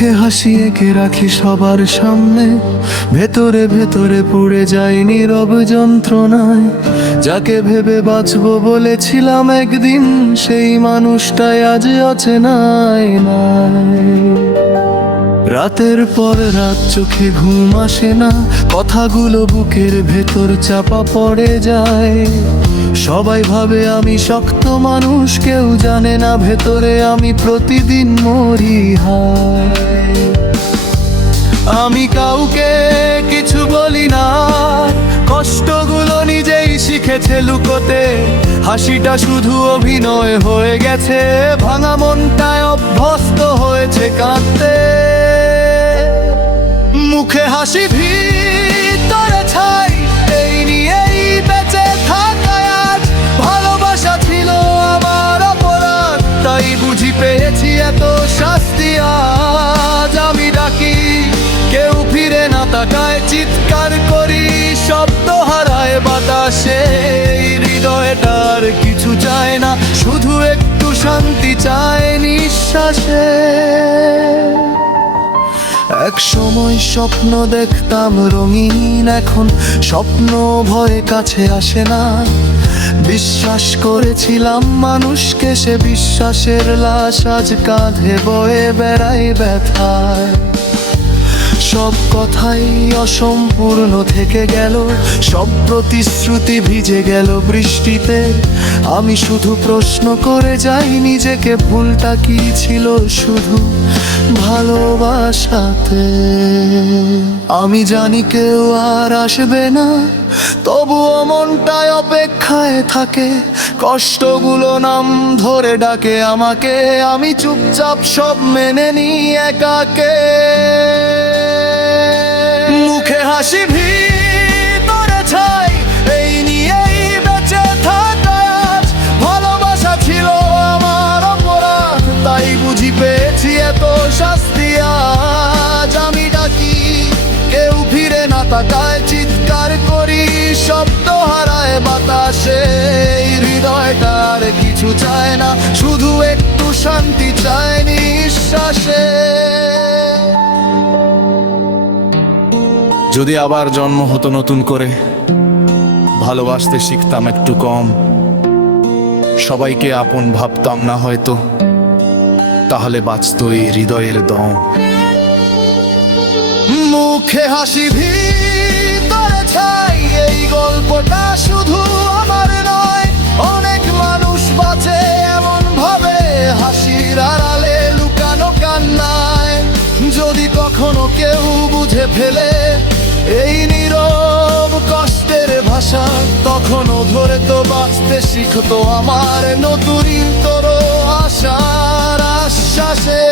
মুখে হাসি এঁকে রাখি সবার সামনে, ভেতরে ভেতরে পুড়ে যায় নীরব যন্ত্রণায়। যাকে ভেবে বাঁচবো বলেছিলাম একদিন, সেই মানুষটাই আজ অচেনায় নাই। রাতের পর রাত চোখে ঘুম আসে না, কথাগুলো বুকের ভেতর চাপা পড়ে যায়। সবাই ভাবে আমি শক্ত মানুষ, কেউ জানে না ভেতরে আমি প্রতিদিন মরি হায়। আমি কাউকে কিছু বলি না, কষ্টগুলো নিজেই শিখেছে লুকোতে। হাসিটা শুধু অভিনয় হয়ে গেছে, ভাঙা মনটায় অভ্যস্ত হয়েছে কাঁদতে। মুখে হাসি ভিতরে ছাই, এই নিয়েই বেঁচে থাকায় আজ। ভালোবাসা ছিল আমার অপরাধ, তাই বুঝি পেয়েছি এত শাস্তি আজ। আমি ডাকি, কেউ ফিরে না তাকায়, চিৎকার করি শব্দ হারায় বাতাসে। হৃদয়টার কিছু চায় না, শুধু একটু শান্তি চায় নিঃশ্বাসে। এক সময় স্বপ্ন দেখতাম রঙিন, এখন স্বপ্ন ভয়ে কাছে আসে না। বিশ্বাস করেছিলাম মানুষকে, সে বিশ্বাসের লাশ আজ কাঁধে বয়ে বেড়ায় ব্যথায়। সব কথাই অসম্পূর্ণ থেকে গেল, সব প্রতিশ্রুতি ভিজে গেল বৃষ্টিতে। আমি শুধু প্রশ্ন করে যাই নিজেকে, ভুলটা কি ছিল শুধু ভালোবাসাতে। আমি জানি কেউ আর আসবে না, তবুও মনটায় অপেক্ষায় থাকে। কষ্টগুলো নাম ধরে ডাকে আমাকে, আমি চুপচাপ সব মেনে নিই একাকে। মুখে হাসি ভিতরে ছাই, এই নিয়েই বেঁচে থাকা আজ। ভালোবাসা ছিল আমার অপরাধ, তাই বুঝি পেয়েছি এত শাস্তি আজ। আমি ডাকি, কেউ ফিরে না তাকায়, চিৎকার করি শব্দ হারায় বাতাসে। হৃদয়টার কিছু চায় না, শুধু একটু শান্তি চায় নিঃশ্বাসে। যদি আবার জন্ম হতো নতুন করে, ভালোবাসতে শিখতাম একটু কম। সবাইকে আপন ভাবতাম না হয়তো, তাহলে বাঁচত এই হৃদয়ের দম। মুখে হাসি ভিতরে ছাই, এই গল্পটা শুধু আমার নয়। অনেক মানুষ বাঁচে এমন ভাবে, হাসির আড়ালে লুকানো কান্নায়। যদি কখনো কেউ বুঝে ফেলে এই নীরব কষ্টের ভাষা, তখনও ধরে তো বাঁচতে শিখতো আমার নতুন তোর আশার আশ্বাসে।